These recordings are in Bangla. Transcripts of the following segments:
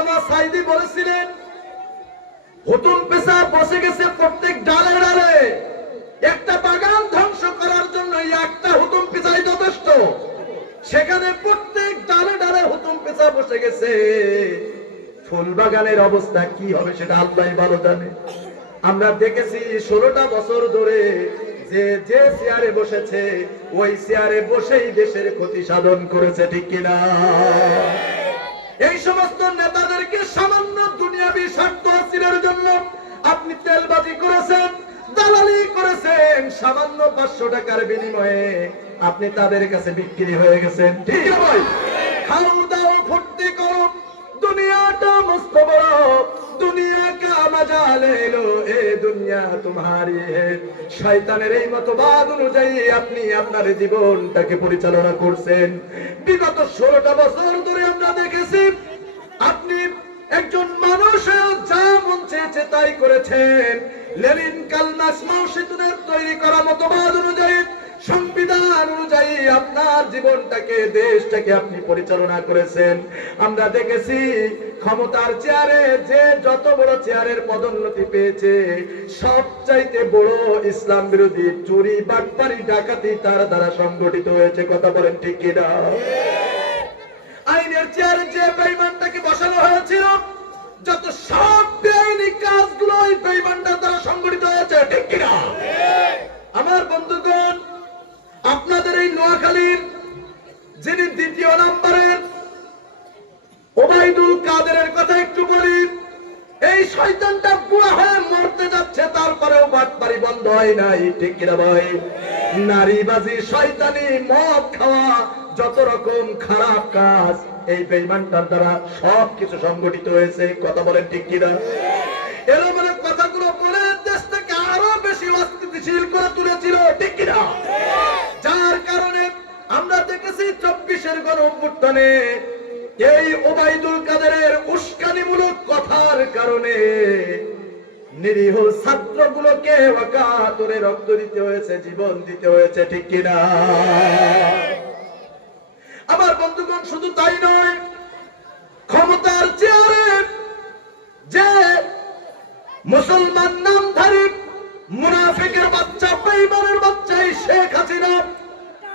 আল্লামা সাইদি বলেছিলেন, হুতুম পেশা বসে গেছে প্রত্যেক ডালে ডালে। একটা বাগান ধ্বংস করার জন্য একটা হুতুম পেশাই যথেষ্ট। সেখানে প্রত্যেক ডালে ডালে হুতুম পেশা বসে গেছে। ফুল বাগানের অবস্থা কি হবে সেটা আল্লাহই ভালো জানে। আমরা দেখেছি 16টা বছর ধরে যে যে চেয়ারে বসেছে ওই চেয়ারে বসেই দেশের ক্ষতি সাধন করেছে, ঠিক কিনা? এই সমস্ত নেতাদেরকে সামান্য দুনিয়াবি স্বার্থ হাসিলের জন্য আপনি তেলবাজি করেছেন, দালালি করেছেন, সামান্য 500 টাকার বিনিময়ে আপনি তাদের কাছে বিক্রি হয়ে গেছেন, ঠিক না ভাই? খাও দাও ফুর্তি করো, দুনিয়াটা মস্ত বড়, দুনিয়া কা মজা লে লো, এ দুনিয়া তোমারি হে। শয়তানের এই মতবাদ অনুযায়ী আপনি আপনার জীবনটাকে পরিচালনা করছেন। বিগত 16টা বছর ধরে আমরা দেখেছি আপনি একজন মানুষ যা মন চেয়েছে তাই করেছেন। লেনিন কালমাস মাওসেতুনের তৈরি করা মতবাদ অনুযায়ী, সংবিধান অনুযায়ী আপনার জীবনটাকে, দেশটাকে আপনি পরিচালনা করেছেন। আমরা দেখেছি ক্ষমতার চেয়ারে যে যত বড় চেয়ারের পদোন্নতি পেয়েছে, সবচাইতে বড় ইসলাম বিরোধী চুরি, বাটপারি, ডাকাতি তার দ্বারা সংগঠিত হয়েছে। কথা বলেন ঠিক কিনা? আইনের চেয়ারে যে বেঈমানটাকে বসানো হয়েছিল, যত সব বেআইনি কাজগুলো এই বেঈমানটার দ্বারা সংগঠিত হয়েছে, ঠিক কিনা? আমার বন্ধুগণ, আপনাদের এই নোয়াখালীর যিনি 2য় নম্বরের ওবাইদুল কাদেরের কথা একটু বলি। এই শয়তানটা বুড়া হয়ে মরতে যাচ্ছে, তারপরেও বাটপারি বন্ধ হয় নাই, ঠিক কিনা ভাই? নারীবাজি, শয়তানি, মদ খাওয়া, যত রকম খারাপ কাজ এই বেঈমানটার দ্বারা সবকিছু সংগঠিত হয়েছে। কথা বলেন ঠিক কিনা? এলোমেলো কথাগুলো বলে দেশটাকে আরো বেশি অস্থিতিশীল করে তুলেছিল, ঠিক কিনা? যার কারণে আমরা দেখেছি 24-এর গণঅভ্যুত্থানে এই ওবাইদুল কাদেরের উস্কানিমূলক কথার কারণে নিরীহ ছাত্রগুলোকে ওয়াকাতরে রক্ত দিতে হয়েছে, জীবন দিতে হয়েছে, ঠিক কিনা? আমার বন্ধুগণ, শুধু তাই নয়, ক্ষমতার চেয়ারে যে মুসলমান নামধারী মুনাফিকের বাচ্চা, বেঈমানের বাচ্চা এই শেখ হাসিনা,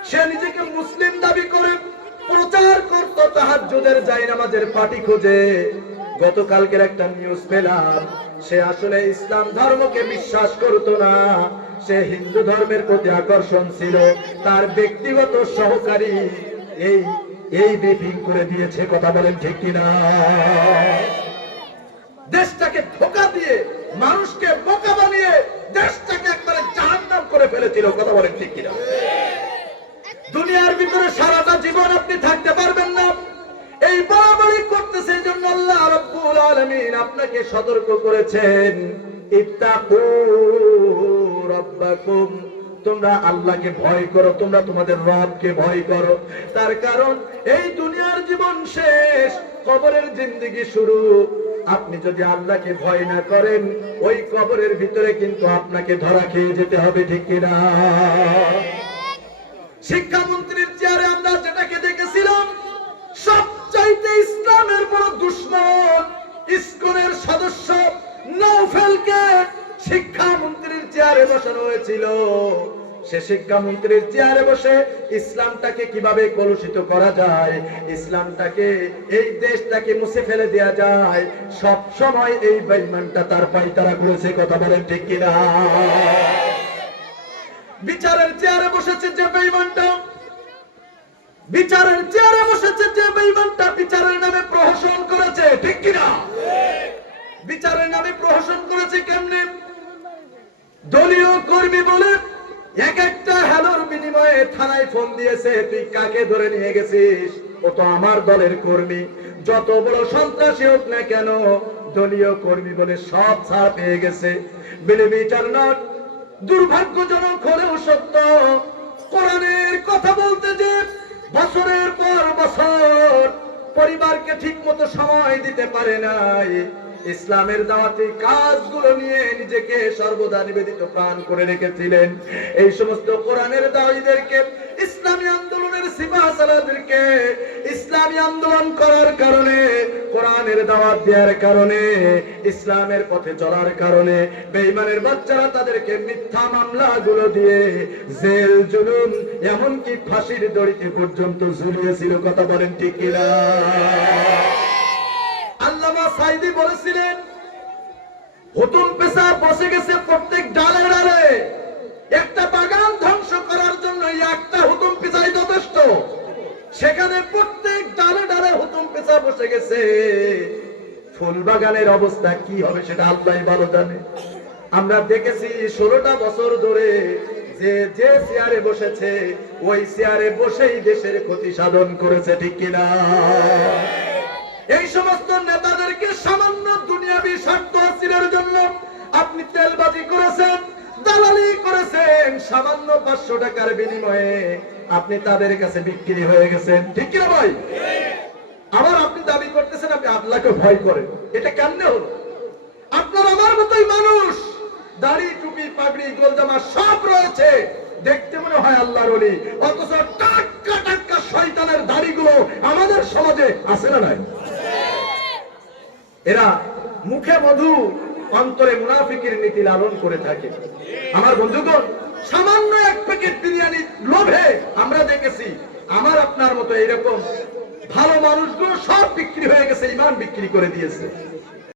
সে নিজেকে মুসলিম দাবি করে প্রচার করত, তাহাজ্জুদের জায়নামাজের পাটি খুঁজে। গতকালকের একটা নিউজ পেলাম, সে আসলে ইসলাম ধর্মকে বিশ্বাস করত না, সে হিন্দু ধর্মের প্রতি আকর্ষণ ছিল। তার ব্যক্তিগত সহকারী এই ব্রিফিং করে দিয়েছে। কথা বলেন ঠিক কিনা? দেশটাকে ধোঁকা দিয়ে, মানুষকে বোকা বানিয়ে দেশটাকে একবারে জাহান্নাম করে ফেলেছিল। কথা বলেন ঠিক কিনা? দুনিয়ার ভিতরে সারাটা জীবন আপনি থাকতে পারবেন না, এই বাড়াবাড়ি করতেছে। এই জন্য আল্লাহ রাব্বুল আলামিন আপনাকে সতর্ক করেছেন, ইত্তাকু রাব্বাকুম, তোমরা আল্লাহকে ভয় করো, তোমরা তোমাদের রবকে ভয় করো। তার কারণ এই দুনিয়ার জীবন শেষ, কবরের জিন্দেগি শুরু। আপনি যদি আল্লাহকে ভয় না করেন, ওই কবরের ভিতরে কিন্তু আপনাকে ধরা খেয়ে যেতে হবে, ঠিক কিনা? শিক্ষামন্ত্রীর চেয়ারে আমরা যেটাকে দেখেছিলাম, সবচাইতে ইসলামের বড় দুশমন ইসকনের সদস্য নওফেলকে শিক্ষামন্ত্রীর চেয়ারে বসানো হয়েছিল। সে শিক্ষামন্ত্রীর চেয়ারে বসে ইসলামটাকে কিভাবে কলুষিত করা যায়, ইসলামটাকে, এই দেশটাকে মুছে ফেলে দেয়া যায়, সব সময় এই বেঈমানটা তার পায়তারা করেছে। কথা বলেন ঠিক কিনা? বিচারের চেয়ারে বসেছে যে বেঈমানটা, বিচারের চেয়ারে বসেছে যে বেঈমানটা বিচারের নামে প্রহসন করেছে, ঠিক কিনা? বিচারের নামে প্রহসন করেছে কেমনে? দলীয় কর্মী বলে এক একটা হ্যালোর বিনিময়ে থানায় ফোন দিয়েছে, তুই কাকে ধরে নিয়ে গেছিস? ও তো আমার দলের কর্মী। যত বড় সন্ত্রাসী হোক না কেন, দলীয় কর্মী বলে সব ছাড় পেয়ে গেছে। বিলিভ ইট অর নট, দুর্ভাগ্যজনক হলেও সত্য, কোরআনের কথা বলতে যে বছরের পর বছর পরিবারকে ঠিক মতো সময় দিতে পারে নাই, ইসলামের দাওয়াতি কাজগুলো নিয়ে নিজেকে সর্বদা নিবেদিত প্রাণ করে রেখেছিলেন, এই সমস্ত কোরআনের দাওয়াতীদেরকে, ইসলামী আন্দোলনের সিপাহসালারদেরকে ইসলামী আন্দোলন করার কারণে, কোরআনের দাওয়াত দেওয়ার কারণে, ইসলামের পথে চলার কারণে বেঈমানের বাচ্চারা তাদেরকে মিথ্যা মামলাগুলো দিয়ে জেল জুলুম এমনকি ফাঁসির দড়িতে পর্যন্ত ঝুলিয়েছিল। কথা বলেন ঠিক কিনা? আল্লামা সাঈদী বলেছিলেন, হুতুম পেশা বসে গেছে প্রত্যেক ডালে ডালে। একটা বাগান ধ্বংস করার জন্য একটা হুতুম পেশাই যথেষ্ট। সেখানে প্রত্যেক ডালে ডালে হুতুম পেশা বসে গেছে। ফুল বাগানের অবস্থা কি হবে সেটা আল্লাহই ভালো জানে। আমরা দেখেছি 16টা বছর ধরে যে যে চেয়ারে বসেছে ওই চেয়ারে বসেই দেশের ক্ষতি সাধন করেছে। ঠিক কিনা? এই সমস্ত নেতাদেরকে সামান্য দুনিয়াবি স্বার্থ হাসিলের জন্য আপনি তেলবাজি করেছেন, দালালি করেছেন, সামান্য 500 টাকার বিনিময়ে আপনি তাদের কাছে বিক্রি হয়ে গেছেন। ঠিক কিনা ভাই? আবার আপনি দাবি করতেছেন আপনি আল্লাহকে ভয় করেন। এটা কেমনে হলো? আপনার আমার মতোই মানুষ, দাড়ি টুপি পাগড়ি গোলজামা সব রয়েছে, দেখতে মনে হয় আল্লাহর ওলি, অথচ টাটকা টাটকা শয়তানের দাড়িগুলো আমাদের সমাজে আছে না নাই? এরা মুখে মধু অন্তরে মুনাফিকের নীতি লালন করে থাকে। আমার বন্ধুগণ, সামান্য এক প্যাকেট বিরিয়ানি লোভে আমরা দেখেছি আমার আপনার মতো এরকম ভালো মানুষগুলো সব বিক্রি হয়ে গেছে, ইমান বিক্রি করে দিয়েছে।